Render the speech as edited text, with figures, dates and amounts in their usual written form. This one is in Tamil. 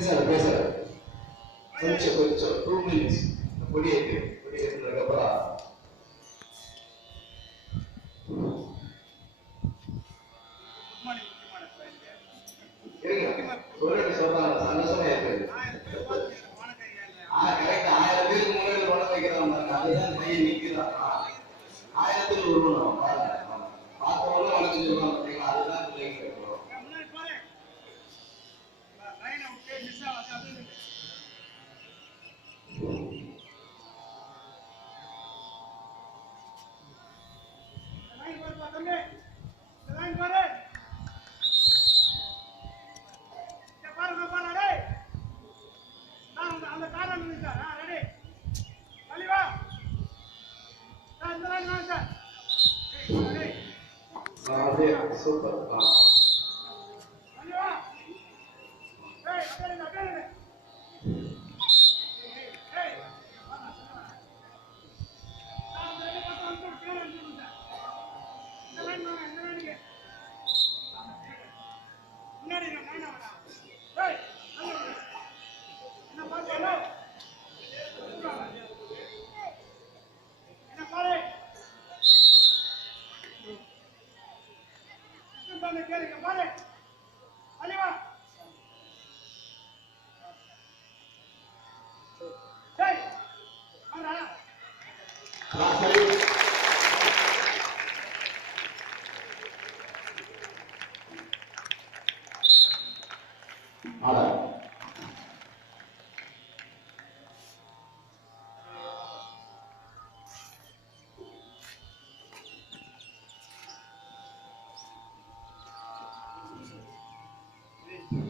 பேசுற கொஞ்சம் 2 மினிட்ஸ் கொடியேற்றதுக்கு அப்புறம் ஒரு சொல்றாங்க சந்தோஷமா இருக்கு. கரெக்ட் 1000 பேருக்கு முன்னாடி உணவு வைக்கிறான் பாருங்க, அதுதான் பையன் நிற்கிறான். 1000 உருவணும் பார்த்தவங்களும் வளர்ச்சி சொல்லுவாங்க பார்த்தீங்களா, அதுதான் பிள்ளைங்க கேட்கிறோம். சூப்பர். Ada.